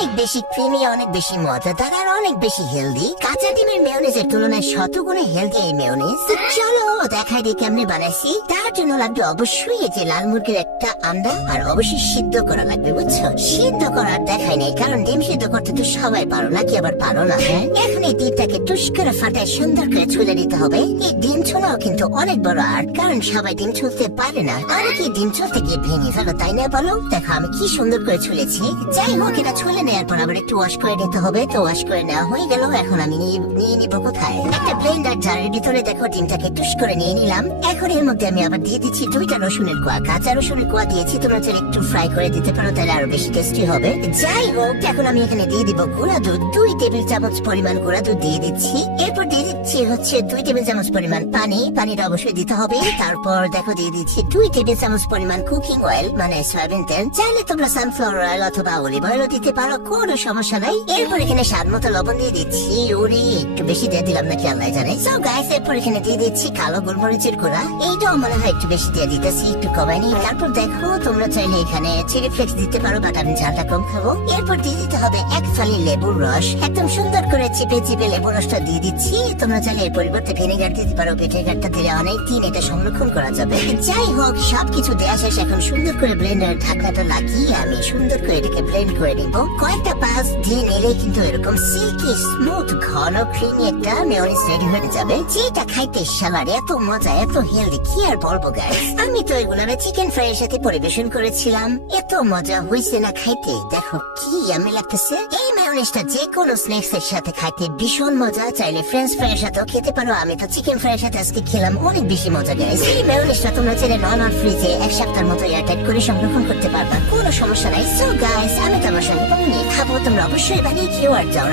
অনেক বেশি ক্রিমি, অনেক বেশি মজাদার আর অনেক বেশি হেলদি। কাঁচা ডিমের মেয়োনিজের তুলনায় শতগুণে হেলদি এই মেয়োনিজ। চলো দেখাই দিই কেমনে বানাইছি। তার জন্য লাগবে অবশ্যই এই যে লাল মুরগির একটা আন্ডা, আর অবশ্যই সিদ্ধ করা লাগবে, বুঝছো? সিদ্ধ করার দেখাই নাই, কারণ ডিম সিদ্ধ করতে তো সবাই পারো, নাকি আবার পারো না? হ্যাঁ, এখন এই ডিমটাকে টুস করে ফাটায় সুন্দর করে ছুলে নিতে হবে। এই ডিম ছোলাও কিন্তু অনেক বড় আর্ট, কারণ সবাই ডিম ছুলতে পারে না। আর কি ডিম ছুলতে গিয়ে ভেঙে ফেলো, তাই না বলো? দেখো আমি কি সুন্দর করে ছুলেছি। যাই হোক, এটা ছুলে নেওয়ার পর আবার একটু ওয়াশ করে নিতে হবে। তো ওয়াশ করে নেওয়া হয়ে গেল। এখন আমি নিয়ে নিবো কোথায়? একটা ব্লেন্ডার জারের ভিতরে দেখো ডিমটাকে টুস করে নিয়ে নিলাম। এখন এর মধ্যে আমি আবার দিয়ে দিচ্ছি 2টা রসুনের কোয়া। কাঁচা রসুনের কোয়া দিয়েছি, তোমরা চাইলে একটু ফ্রাই করে দিতে পারো, তাহলে আরো বেশি টেস্টি হবে। যাই হোক, এখন আমি এখানে দিয়ে দিব গুঁড়া দুধ। 2 টেবিল চামচ পরিমাণ গুঁড়া দুধ দিয়ে দিচ্ছি। এরপর দিয়ে দিচ্ছি হচ্ছে 2 টেবিল চামচ পরিমাণ পানি। পানিটা অবশ্যই দিতে হবে। তারপর দেখো দিয়ে দিচ্ছি 2 টেবিল চামচ পরিমাণ কুকিং অয়েল, মানে সয়াবিন তেল। চাইলে তোমরা সানফ্লাওয়ার অয়েল অথবা অলিভ অয়েলও দিতে পারো, কোনো সমস্যা নাই। এরপর এখানে স্বাদ মতো লবণ দিয়ে দিচ্ছি। ওরে একটু বেশি দিয়ে দিলাম নাকি আল্লাহ জানে। সো গাইস, এরপর এখানে দিয়ে দিচ্ছি কালো গোলমরিচের গুঁড়া। এইটাও মনে হয় একটু বেশি দিয়ে দিতেছি, একটু কমাই নি। তারপর দেখো তোমরা চাইলে এখানে চিলি ফ্লেক্স দিতে পারো, বাট আমি ঝালটা কম খাবো। এরপর দিয়ে দিতে হবে 1 ফালি লেবুর রস। একদম সুন্দর করে চিপে চিপে লেবুর রসটা দিয়ে দিচ্ছি। তোমরা চাইলে এর পরিবর্তে ভিনেগার দিতে পারো, ভিনেগারটা দিলে অনেক দিন এটা সংরক্ষণ করা যাবে। যাই হোক, সবকিছু দেওয়া শেষ। এখন সুন্দর করে ব্লেন্ডার ঢাকনাটা লাগিয়ে আমি সুন্দর করে এটাকে ব্লেন্ড করে নিব। কয়েকটা পাস দিয়ে নিলে কিন্তু এরকম সিল্কি স্মুথ ঘন ক্রিমি একটা মেয়োনিজ রেডি হয়ে যাবে, যেটা খাইতে সালাড এত মজা, এত হেলদি, কি আর বলবো গাইস। আমি তো এগুলারে চিকেন ফ্রাই এর সাথে পরিবেশন করেছিলাম, এত মজা হয়েছে না খাইতে। দেখো কি আমি লাগতেছে। এই মেয়োনিজটা যে কোনো স্ন্যাক্স এর সাথে খাইতে ভীষণ মজা। চাইলে ফ্রেঞ্চ ফ্রাই এর সাথেও খেতে পারো। আমি তো চিকেন ফ্রাই এর সাথে আজকে খেলাম, অনেক বেশি মজা গাইস। এই মেয়োনিজটা তোমরা চাইলে নর্মাল ফ্রিজে 1 সপ্তাহের মতো এয়ারটাইট করে সংরক্ষণ করতে পারবা, কোনো সমস্যা নাই। সো গাইস, আমি তোমার সঙ্গে বানিয়ে খাবো, তোমরা অবশ্যই বানিয়ে খেও। আর যাওয়ার